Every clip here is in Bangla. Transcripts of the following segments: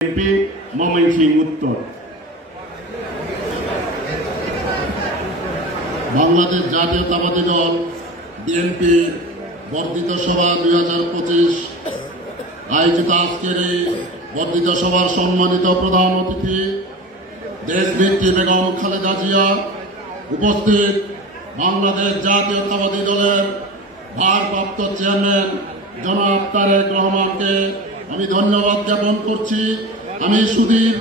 বিএনপি ময়মনসিংহ উত্তর। বাংলাদেশ জাতীয়তাবাদী দল বিএনপি বর্ধিত সভা 2025 আয়োজিত আজকের এই বর্ধিত সভার সম্মানিত প্রধান অতিথি দেশনেত্রী বেগম খালেদা জিয়া, উপস্থিত বাংলাদেশ জাতীয়তাবাদী দলের ভারপ্রাপ্ত চেয়ারম্যান জনাব তারেক রহমানকে আমি ধন্যবাদ জ্ঞাপন করছি। আমি সুদীর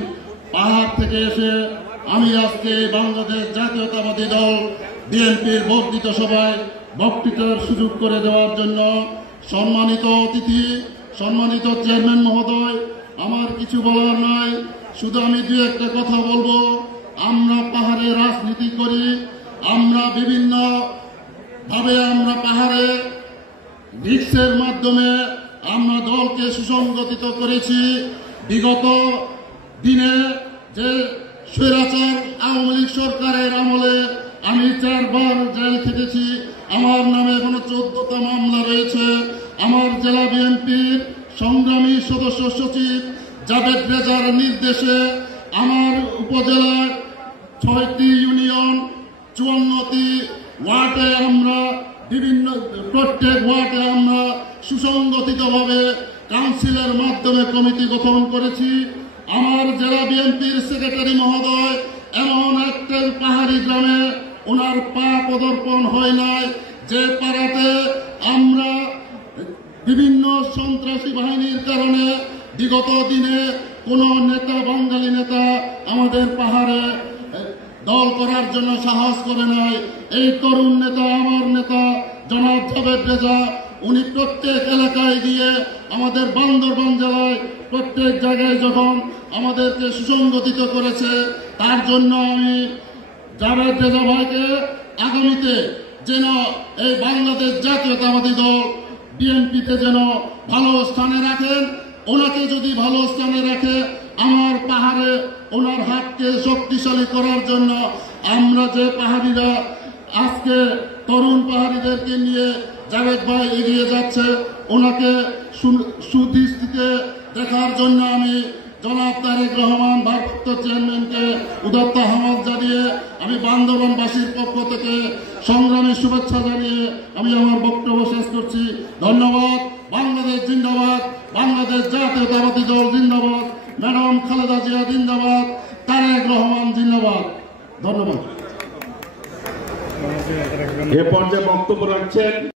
পাহাড় থেকে এসে আমি আজকে বাংলাদেশ জাতীয়তাবাদী দল বিএনপির বর্ধিত সভায় বক্তৃতার সুযোগ করে দেওয়ার জন্য সম্মানিত অতিথি, সম্মানিত চেয়ারম্যান মহোদয়, আমার কিছু বলার নাই, শুধু আমি দু একটা কথা বলবো। আমরা পাহাড়ে রাজনীতি করি, আমরা বিভিন্ন ভাবে আমরা পাহাড়ে রিক্সের মাধ্যমে আমরা দলকে সুসংগঠিত করেছি। বিগত দিনে যে স্বৈরাচার আওয়ামী লীগ সরকারের আমলে আমি 4 বার জেল খেটেছি। আমার নামে এখনো 14টা মামলা রয়েছে। আমার জেলা বিএনপির সংগ্রামী সদস্য সচিব জাভেদ রেজার নির্দেশে আমার উপজেলার 6টি ইউনিয়ন 54টি ওয়ার্ডে আমরা প্রত্যেক ওয়ার্ডে আমরা সুসংগঠিতভাবে কাউন্সিলের মাধ্যমে কমিটি গঠন করেছি। আমার জেলা বিএনপির সেক্রেটারি মহোদয় এমন একটা পাহাড়ি গ্রামে ওনার পা পদার্পণ হয় নাই যে পাড়াতে আমরা বিভিন্ন সন্ত্রাসী বাহিনীর কারণে বিগত দিনে কোন নেতা, বাঙালি নেতা আমাদের পাহাড়ে দল করার জন্য সাহস করে নাই। এই তরুণ নেতা, আমার নেতা জনাব জাভেদ রেজা, উনি প্রত্যেক এলাকায় গিয়ে আমাদের বান্দরবান জেলায় প্রত্যেক জায়গায় যখন আমাদেরকে সুসংগঠিত করেছে, তার জন্য আমি জাভেদ রেজা ভাইকে আগামীতে যেন এই বাংলাদেশ জাতীয়তাবাদী দল বিএনপিতে যেন ভালো স্থানে রাখেন। ওনাকে যদি ভালো স্থানে রাখে, আমার পাহাড়ে ওনার হাতকে শক্তিশালী করার জন্য আমরা যে পাহাড়িরা আজকে তরুণ পাহাড়িদেরকে নিয়ে জাভেদ ভাই এগিয়ে যাচ্ছে, ওনাকে সুদৃষ্টিতে দেখার জন্য আমি জনাব তারেক রহমান ভারপ্রাপ্ত চেয়ারম্যানকে উদাত্ত আহ্বান জানিয়ে আমি বান্দরবানবাসীর পক্ষ থেকে সংগ্রামী শুভেচ্ছা জানিয়ে আমি আমার বক্তব্য শেষ করছি। ধন্যবাদ। বাংলাদেশ জিন্দাবাদ, বাংলাদেশ জাতীয়তাবাদী দল জিন্দাবাদ, ম্যাডাম খালেদা জিয়া জিন্দাবাদ, তারেক রহমান জিন্দাবাদ। ধন্যবাদ। এ পর্যায়ে বক্তব্য রাখছেন